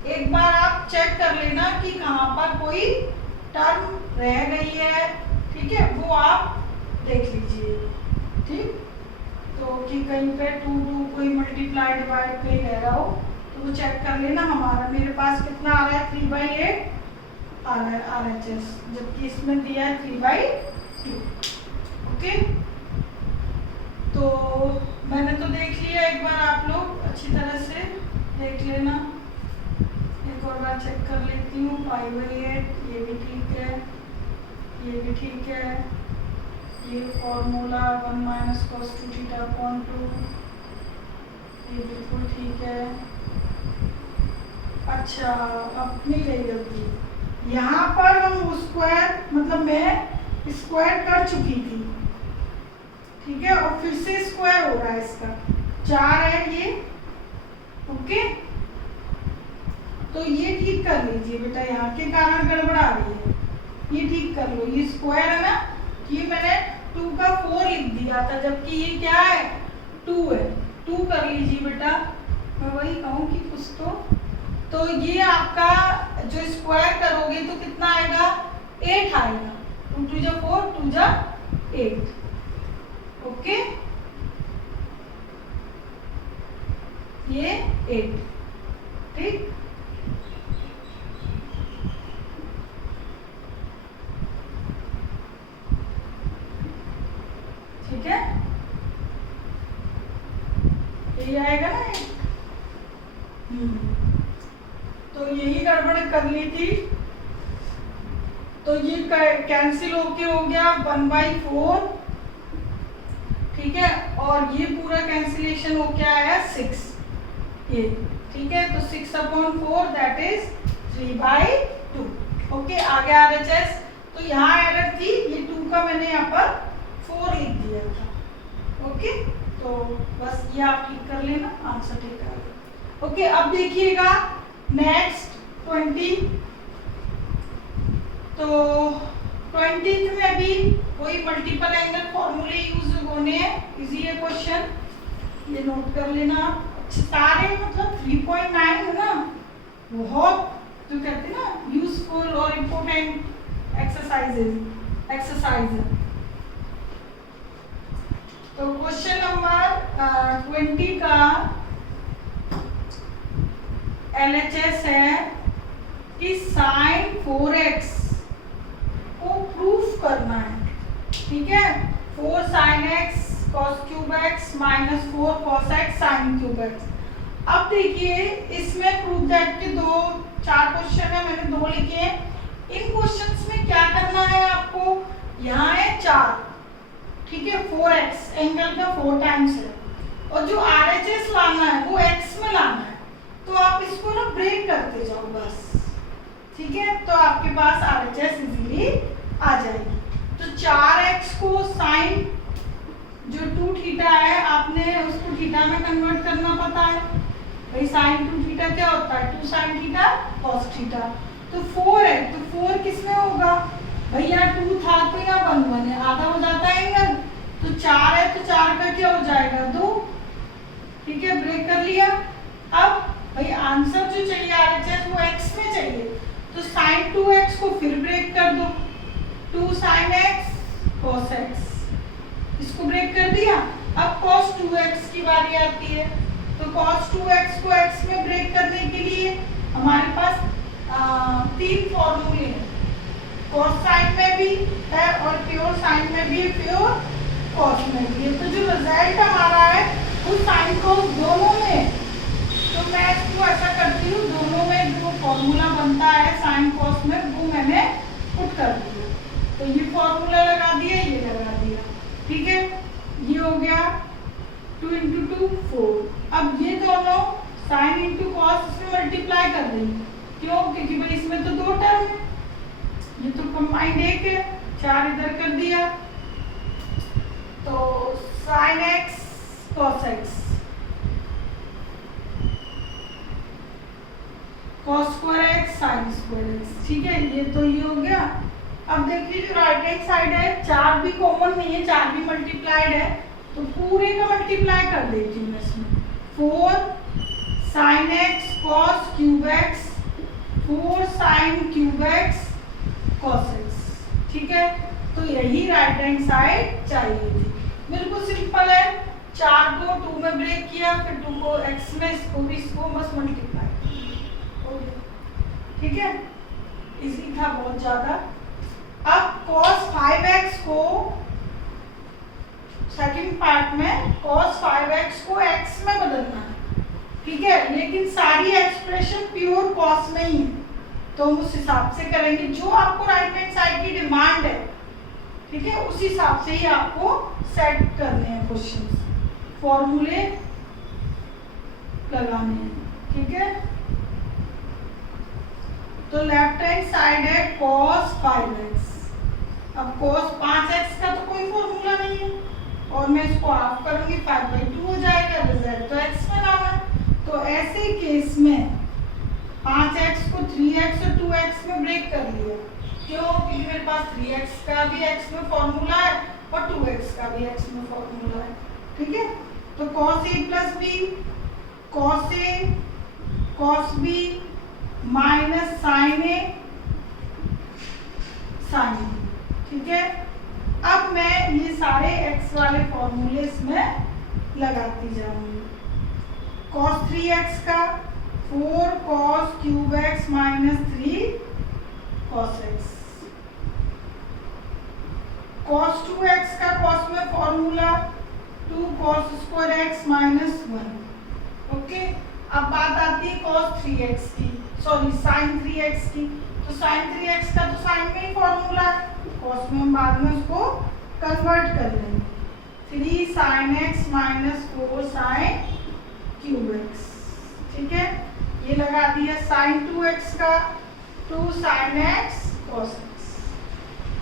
एक बार आप चेक कर लेना कि कहाँ पर कोई टर्म रह गई है। ठीक है, वो आप देख लीजिए। ठीक, तो कि कहीं पे 2 कोई मल्टीप्लाई डिवाइड पे ले रहा हो तो वो चेक कर लेना। हमारा मेरे पास कितना आ रहा है 3/8 आ रहा है RHS, जबकि इसमें दिया है 3/2। ओके, तो मैंने तो देख लिया, एक बार आप लोग अच्छी तरह से देख लेना। एक और बार चेक कर लेती हूँ। 5/8 ये भी ठीक है, ये भी ठीक है। ये formula 1 minus cos 2 theta upon 2, ये बिल्कुल ठीक है। अच्छा, अब नहीं रही गलती, यहाँ पर हम स्क्वायर मतलब मैं स्क्वायर कर चुकी थी। ठीक है, और फिर से स्क्वायर हो रहा है, इसका 4 है ये। ओके, तो ये ठीक कर लीजिए बेटा, यहाँ के कारण गड़बड़ा रही है, ये ठीक कर लो। ये स्क्वायर है ना, ये मैंने 2 का 4 लिख दिया था, जबकि ये क्या है 2 है। 2 कर लीजिए बेटा, मैं वही कहूँ कि कुछ तो ये आपका जो स्क्वायर करोगे तो कितना आएगा 8 आएगा। 2 2 जा 4, 2 जा 8। ओके, ये 8। ठीक, ठीक है, ये आएगा ना 8। यही गड़बड़ कर ली थी, तो ये कैंसिल होके हो गया 1/4, ठीक है, और ये पूरा कैंसिलेशन हो क्या आया 6 ये, ठीक है, तो 6/4 दैट इज 3/2। ओके, आगे RHS, तो यहाँ एरर थी, ये 2 का मैंने यहाँ पर 4 लिख दिया था। ओके, तो बस ये आप ठीक कर लेना, आंसर ठीक कर लेना। ओके, अब देखिएगा नेक्स्ट 20, तो 20th में भी कोई मल्टीपल एंगल फॉर्मूले यूज होने हैं, इजी है क्वेश्चन, ये नोट कर लेना। सारे मतलब 3.9 है ना, बहुत जो कहते हैं ना यूजफुल और इम्पोर्टेंट एक्सरसाइज। तो क्वेश्चन नंबर 20 का LHS है कि sin 4x को प्रूफ करना है, ठीक है, 4 sin x cos cube x minus 4 cos x sin cube x। अब देखिए इसमें प्रूफ दैट के 4 क्वेश्चन है, मैंने 2 लिखे हैं। इन क्वेश्चंस में क्या करना है आपको, यहाँ है 4, ठीक है, 4x एंगल का 4 टाइम्स है, और जो RHS लाना है वो x में लाना है, तो आप इसको ना ब्रेक करते जाओ बस, ठीक है, तो आपके पास RHS इजीली आ जाएगी। तो 4x को साइन जो 2 थीटा है आपने उसको थीटा में कन्वर्ट करना पता है भाई, साइन 2 थीटा क्या होता है 2 साइन थीटा कॉस थीटा। तो 4 है, तो 4 किस में होगा भैया, 2 था तो यहाँ 1 है, आधा हो जाता है एंगल, तो 4 है तो 4 का क्या हो जाएगा 2, ठीक है, ब्रेक कर लिया। अब भाई आंसर जो चाहिए RHS वो x में चाहिए, तो साइन 2x को फिर ब्रेक कर दो, 2 sin x cos x, इसको ब्रेक कर दिया। अब cos 2x की बारी आती है, तो cos 2x को x में ब्रेक करने के लिए हमारे पास 3 फॉर्मूले हैं, cos साइन में भी है और प्योर साइन में भी, प्योर cos में भी है। तो जो रिजल्ट हमारा है वो साइन cos दोनों में, तो मैं इसको ऐसा करती हूँ, दोनों में जो फॉर्मूला बनता है साइन cos में वो मैंने पुट कर दिया, तो ये फॉर्मूला लगा दिया, ये लगा दिया, ठीक है, ये हो गया 2 × 2 4। अब ये दोनों साइन × cos इसमें मल्टीप्लाई कर देंगे, क्यों, क्योंकि भाई इसमें तो 2 टर्म है, ये तो कंबाइंड एक है, 4 इधर कर दिया, तो sin x cos x cos square x sin square x, ठीक है, ये तो ये हो गया। अब देखिए जो राइट हैंड साइड है 4 भी कॉमन नहीं है, 4 भी मल्टीप्लाइड है, तो पूरे का मल्टीप्लाई कर देती हूँ इसमें, 4 sin x cos cube x 4 sin cube x cos x, ठीक है, तो यही राइट हैंड साइड चाहिए थी। बिल्कुल सिंपल है, 4 को 2 में ब्रेक किया, फिर 2 को x में, इसको बस मल्टीप्लाई, ठीक है, इजी था बहुत ज्यादा। अब cos 5x को सेकंड पार्ट में cos 5x को x में बदलना है, ठीक है, लेकिन सारी एक्सप्रेशन प्योर cos में ही है, तो हम उस हिसाब से करेंगे, जो आपको राइट हैंड साइड की डिमांड है, ठीक है, उस हिसाब से ही आपको सेट करने हैं क्वेश्चंस, फॉर्मूले लगाने हैं, ठीक है। तो लेफ्ट हैंड साइड है cos 5x, अब cos 5x का तो कोई फॉर्मूला नहीं है, और मैं इसको हाफ करूंगी 5/2 हो जाएगा, रिजल्ट तो x में लाना है, तो ऐसे केस में 5x को 3x और 2x में ब्रेक कर लिया, क्यों, क्योंकि मेरे पास 3x का भी x में फॉर्मूला है और 2x का भी x में फॉर्मूला है, ठीक है, तो cos a plus b cos a cos b minus sin a sin b, ठीक है। अब मैं ये सारे x वाले फॉर्मूले इसमें लगाती जाऊंगी, cos 3x का 4 cos cube x minus 3 cos x, cos 2x का cos में formula 2 cos square x minus 1, okay. अब बात आती है cos 3x की, सॉरी साइन 3x की, तो साइन 3x का तो साइन में ही फॉर्मूला है, कॉस में हम बाद में उसको कन्वर्ट कर लेंगे। 3 sin x minus 4 sin cube x, ठीक है। ये लगा दिया sin 2x का 2 sin x cos x।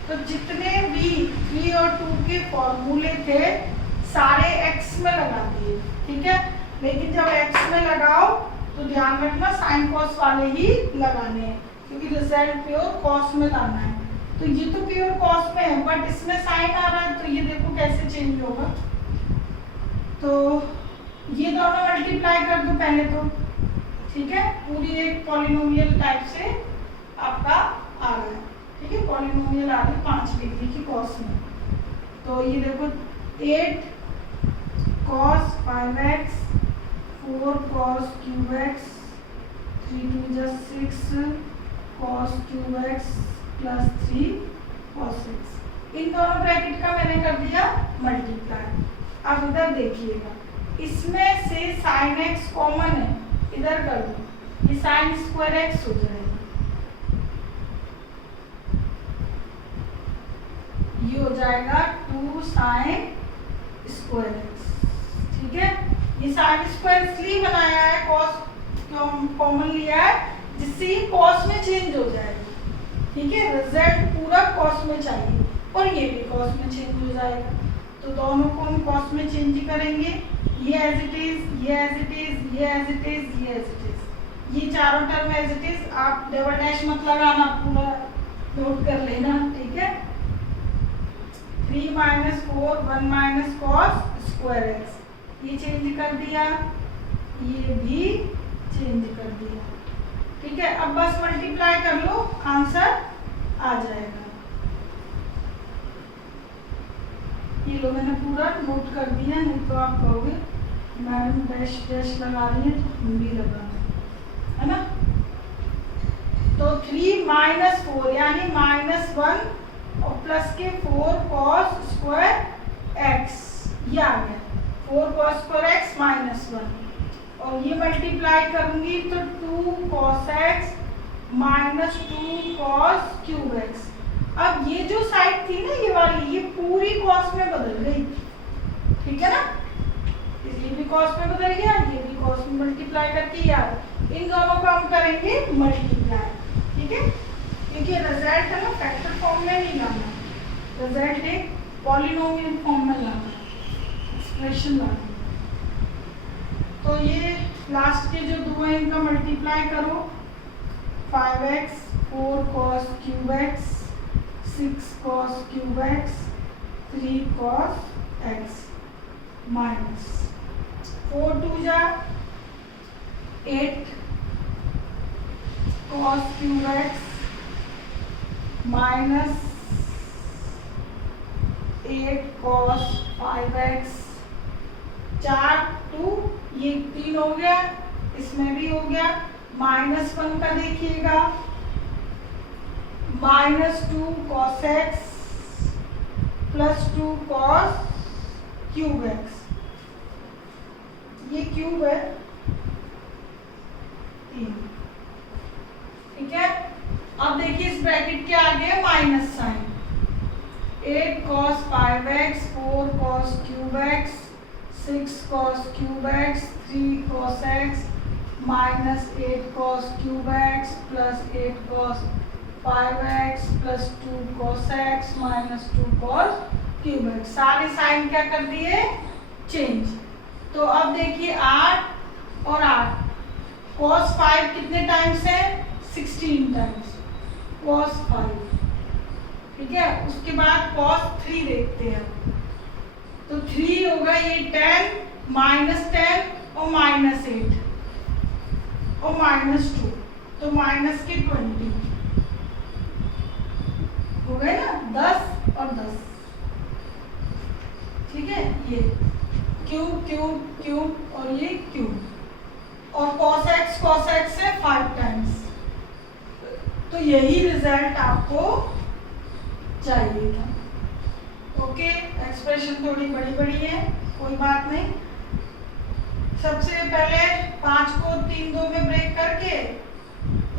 तो जितने भी 3 और 2 के फॉर्मूले थे सारे x में लगा दिए, ठीक है। लेकिन जब x में लगाओ तो ध्यान रखना साइन cos वाले ही लगाने हैं, क्योंकि रिजल्ट प्योर cos में लाना है। तो ये तो प्योर cos में है बट इसमें साइन आ रहा है, तो ये देखो कैसे चेंज होगा। तो ये दोनों मल्टीप्लाई कर दो पहले तो, ठीक है। पूरी एक पॉलिनोमियल टाइप से आपका आ रहा है, ठीक है। पॉलिनोमियल आ रही है 5 डिग्री की cos में। तो ये देखो 8 cos 5x 4 cos cube x 3 2 6 cos cube x plus 3 cos x। इन दोनों ब्रैकेट का मैंने कर दिया मल्टीप्लाई। अब इधर देखिएगा, इसमें से sin x कॉमन है, इधर कर दो, ये sin स्क्वायर x हो जाएगा, ये हो जाएगा 2 sin स्क्वायर x, ठीक है। ये sin स्क्वायर इसलिए बनाया है, cos कॉमन लिया है जिससे ये cos में चेंज हो जाएगा, ठीक है। रिजल्ट पूरा cos में चाहिए और ये भी cos में चेंज हो जाएगा, तो दोनों को हम cos में चेंज ही करेंगे। ये एज इट इज, ये एज इट इज, ये एज इट इज, ये एज इट इज, ये चारों टर्म एज इट इज। आप डबल डैश मत लगाना, पूरा नोट कर लेना, ठीक है। 3 minus 4 1 minus cos square x, ये चेंज कर दिया, ये भी चेंज कर दिया, ठीक है। अब बस मल्टीप्लाई कर लो, आंसर आ जाएगा। ये लो मैंने पूरा नोट कर दिया, नहीं तो आप कहोगे मैडम डैश डैश लगा रही है, तो हम भी लगा है ना। तो 3 माइनस 4 यानी -1 और प्लस के 4 cos स्क्वायर x, ये आ गया 4 cos स्क्वायर x -1, और ये मल्टीप्लाई करूंगी तो 2 cos x minus 2 cos cube x। अब ये जो साइड थी ना ये वाली, ये पूरी cos में बदल गई, ठीक है ना। ये भी cos में बदल गया, ये भी cos में मल्टीप्लाई करके यार इन दोनों को हम करेंगे मल्टीप्लाई, ठीक है। क्योंकि रिजल्ट है ना फैक्टर फॉर्म में नहीं लाना, रिजल्ट एक पॉलिनोमियल फॉर्म में लाना, एक्सप्रेशन लाना। तो ये लास्ट के जो दो हैं इनका मल्टीप्लाई करो, 5x 4 cos cube x 6 cos cube x 3 cos x minus 4 2 जा 8 cos cube x minus 8 cos 5x 4 2, ये 3 हो गया, इसमें भी हो गया। -1 का देखिएगा, -2 cos x plus 2 cos cube x, ये क्यूब है 3, ठीक है। अब देखिए इस ब्रैकेट के आगे minus sign, 8 cos 5x 4 cos cube x 6 cos cube x 3 cos x minus 8 cos cube x plus 8 cos 5x plus 2 cos x minus 2 cos cube x। सारे साइन क्या कर दिए, चेंज। तो अब देखिए 8 और 8, cos 5 कितने टाइम्स है, 16 टाइम्स cos 5, ठीक है। उसके बाद cos 3 देखते हैं, तो 3 होगा ये 10 -10 और -8 और -2, तो माइनस के 20 हो गए ना, 10 और 10, ठीक है। ये क्यूब क्यूब क्यूब और ये क्यूब, और cos x है 5 टाइम्स। तो यही रिजल्ट आपको चाहिए था। ओके, एक्सप्रेशन थोड़ी बड़ी बड़ी है, कोई बात नहीं। सबसे पहले 5 को 3 2 में ब्रेक करके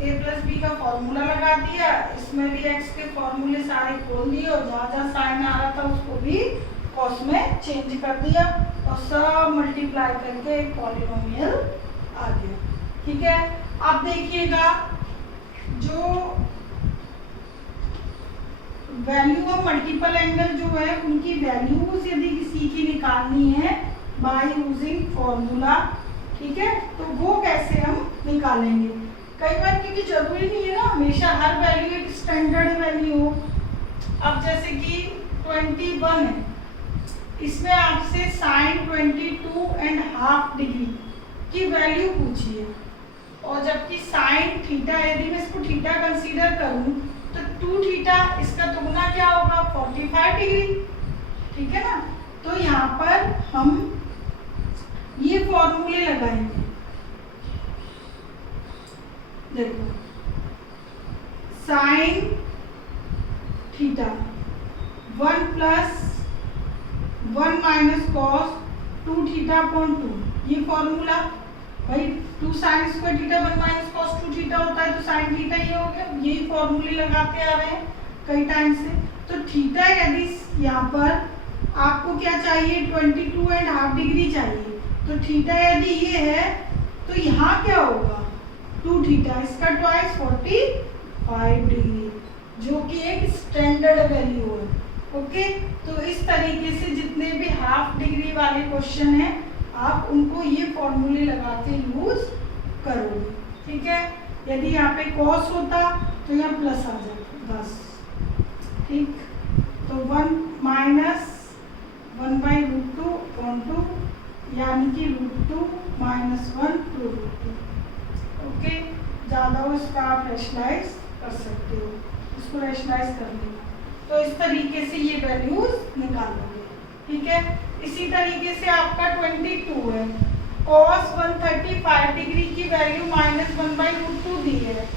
ए प्लस बी का फॉर्मूला लगा दिया, इसमें भी एक्स के फॉर्मूले सारे खोल दिए और जहाँ जहाँ साइन आ रहा था उसको भी कॉस में चेंज कर दिया और सब मल्टीप्लाई करके एक पॉलिनोमियल आ गया। ठीक है, अब देखिएगा जो वैल्यू ऑफ मल्टीपल एंगल जो है उनकी वैल्यूज यदि किसी की निकालनी है बाय यूजिंग फॉर्मूला, ठीक है, तो वो कैसे हम निकालेंगे। कई बार क्योंकि जरूरी नहीं है ना हमेशा हर वैल्यू एक स्टैंडर्ड वैल्यू हो। अब जैसे कि 21 है, इसमें आपसे साइन 22.5 डिग्री की वैल्यू पूछी है और जबकि साइन थीटा, यदि मैं इसको थीटा कंसीडर करूं तो 2 थीटा इसका दुगना क्या होगा 45 डिग्री। ठीक है ना, तो यहाँ पर हम ये फॉर्मूले लगाएंगे। देखो sine theta 1 plus 1 minus cos 2 theta upon 2, ये फॉर्मूला भाई 2 sine square theta 1 minus cos 2 theta होता है तो साइन थीटा ये हो गया। यही फॉर्मूले लगाते आ रहे हैं कई टाइम से। तो थीटा यदि यहाँ पर आपको क्या चाहिए 22.5 डिग्री चाहिए, तो थीटा यदि ये है तो यहाँ क्या होगा 2 थीटा, इसका ट्वाइस 45 डिग्री, जो कि एक स्टैंडर्ड वैल्यू है। ओके, तो इस तरीके से जितने भी हाफ डिग्री वाले क्वेश्चन हैं आप उनको ये फॉर्मूले लगा के यूज करोगे। ठीक है, यदि यहाँ पे कॉस होता तो यहाँ प्लस आ जाता बस। ठीक, तो 1 माइनस 1/√2 यानी कि √2 माइनस 1/√2। ओके, ज़्यादा हो इसका आप रैशनलाइज कर सकते हो, इसको रैशनलाइज कर लेना। तो इस तरीके से ये वैल्यूज निकालोगे। ठीक है, इसी तरीके से आपका 22 है, cos 135 डिग्री की वैल्यू माइनस 1/√2 दी है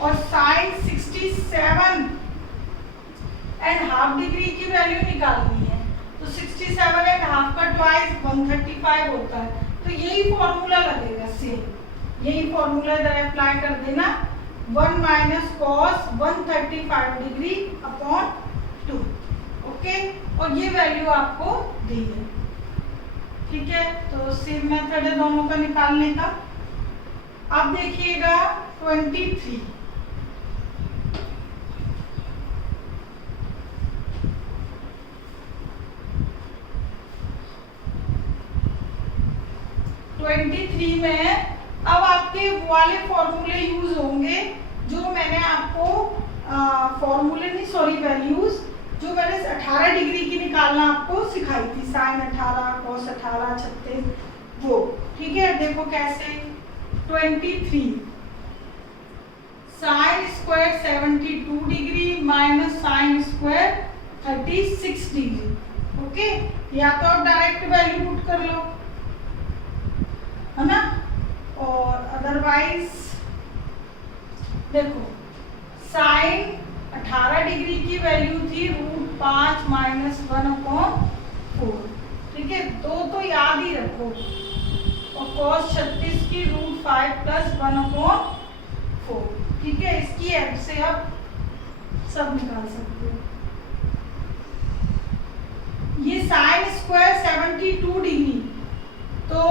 और साइन 67.5 डिग्री की वैल्यू निकालनी है, तो 67.5 का ट्वाइस 135 होता है। तो यही फॉर्मूला लगेगा, सेम यही फॉर्मूला इधर अप्लाई कर देना, 1 minus cos 135 degree upon 2। Okay, और ये वैल्यू आपको दी है। ठीक है, तो सेम मेथड है दोनों का निकालने का। अब देखिएगा 23, में अब आपके वाले फॉर्मूले यूज होंगे जो मैंने आपको फॉर्मूले नहीं सॉरी वैल्यूज जो मैंने 18 डिग्री की निकालना आपको सिखाई थी, साइन 18 कॉस 18 36 वो। ठीक है, देखो कैसे 23 sine square 72 degree minus sine square 36 degree. Okay, या तो आप डायरेक्ट वैल्यू पुट कर लो है ना, और अदरवाइज देखो साइन 18 डिग्री की वैल्यू थी √5 माइनस 1/4। ठीक है, दो तो याद ही रखो, और cos 36 की √5 प्लस 1/4। ठीक है, इसकी हेल्प से आप सब निकाल सकते हो। ये साइन स्क्वायर 72 डिग्री, तो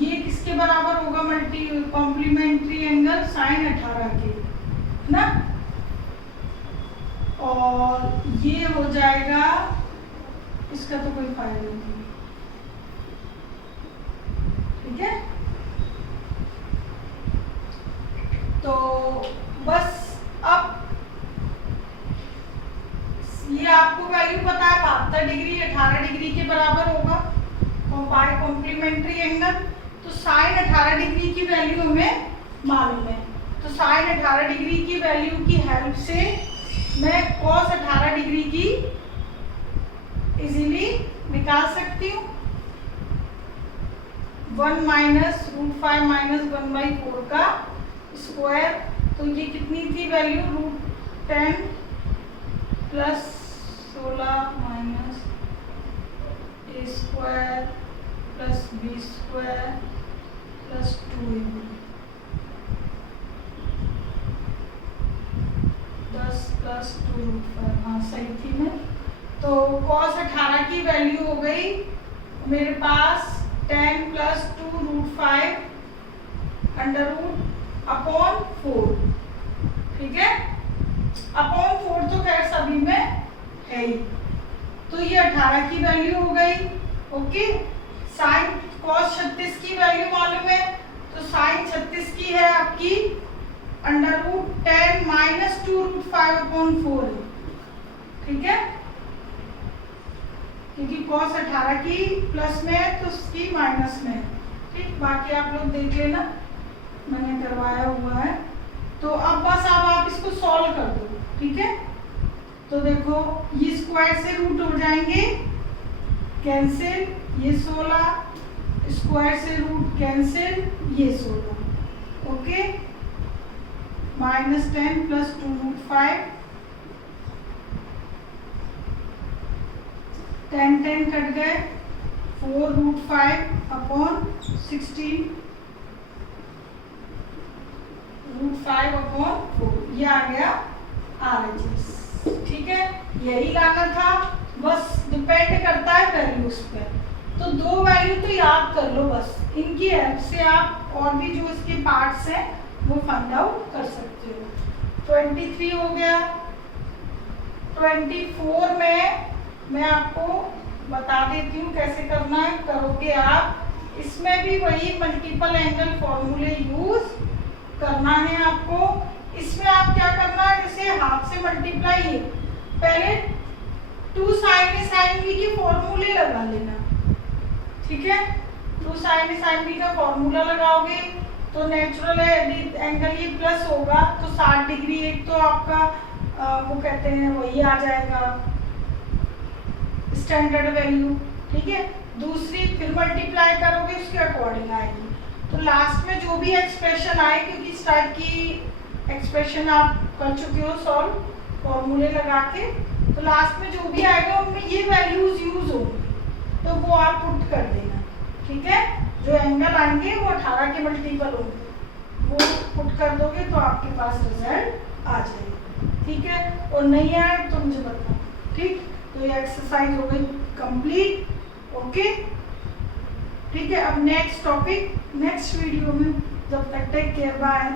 ये किसके बराबर होगा कॉम्प्लीमेंट्री एंगल साइन 18 के ना, और ये हो जाएगा, इसका तो कोई फायदा नहीं। ठीक है, तो बस अब ये आपको वैल्यू पता है 72 डिग्री 18 डिग्री के बराबर होगा बाय कॉम्प्लीमेंट्री एंगल। तो साइन 18 डिग्री की वैल्यू हमें मालूम है, तो साइन 18 डिग्री की वैल्यू की हेल्प से मैं cos 18 डिग्री की इजीली निकाल सकती हूँ। 1 माइनस √5 माइनस 1/4 का स्क्वायर, तो ये कितनी थी value √10 plus 16 minus a square plus b square plus 2ab, 10 plus 2√5, हाँ सही थी मैं। तो cos 18 की वैल्यू हो गई मेरे पास 10 प्लस 2√5 √4, ठीक है। अपॉन 4 तो खैर सभी में है ही, तो ये 18 की वैल्यू हो गई। ओके, साइन cos 36 की वैल्यू मालूम है, तो साइन 36 की है आपकी √10 माइनस 2√5/4 है, ठीक है, क्योंकि cos 18 की प्लस में है तो उसकी माइनस में है, ठीक। बाकी आप लोग देख लेना, मैंने करवाया हुआ है। तो अब बस अब आप इसको सॉल्व कर दो, ठीक है। तो देखो ये स्क्वायर से रूट हो जाएंगे, कैंसिल, ये 16, स्क्वायर से रूट कैंसिल, ये 16, ओके। -10 प्लस 2√5, 10 कट गए, 4√5/16, √5/4, ये आ गया RHS, ठीक है। यही लाना था, बस डिपेंड करता है वैल्यूज पे। तो दो वैल्यू तो याद कर लो बस, इनकी हेल्प से आप और भी जो इसके पार्ट्स हैं वो फाइंड आउट कर सकते हो। 23 हो गया। 24 में मैं आपको बता देती हूँ कैसे करना है, करोगे आप। इसमें भी वही मल्टीपल एंगल फॉर्मूले यूज करना है आपको। इसमें आप क्या करना है, जैसे हाफ से मल्टीप्लाई है, पहले 2 sin A sin B के फॉर्मूले लगा लेना, ठीक है। 2 sin A sin B का फॉर्मूला लगाओगे तो नेचुरल एंगल ये प्लस होगा, तो 60 डिग्री एक तो आपका वो कहते हैं वही आ जाएगा स्टैंडर्ड वैल्यू, ठीक है। दूसरी फिर मल्टीप्लाई करोगे उसके अकॉर्डिंग आएगी। तो लास्ट में जो भी एक्सप्रेशन आए, क्योंकि इस टाइप की एक्सप्रेशन आप कर चुके हो सॉल्व फॉर्मूले लगा के, तो लास्ट में जो भी आएगा उनमें ये वैल्यूज यूज होंगी, तो वो आप पुट कर देना, ठीक है। जो एंगल आएंगे वो 18 के मल्टीपल होंगे, वो पुट कर दोगे तो आपके पास रिजल्ट आ जाएगा, ठीक है। और नहीं आए तो मुझे बताओ, ठीक। तो ये एक्सरसाइज हो गई कंप्लीट, ओके, ठीक है। अब नेक्स्ट टॉपिक नेक्स्ट वीडियो में, जब तक टेक केयर, बाय।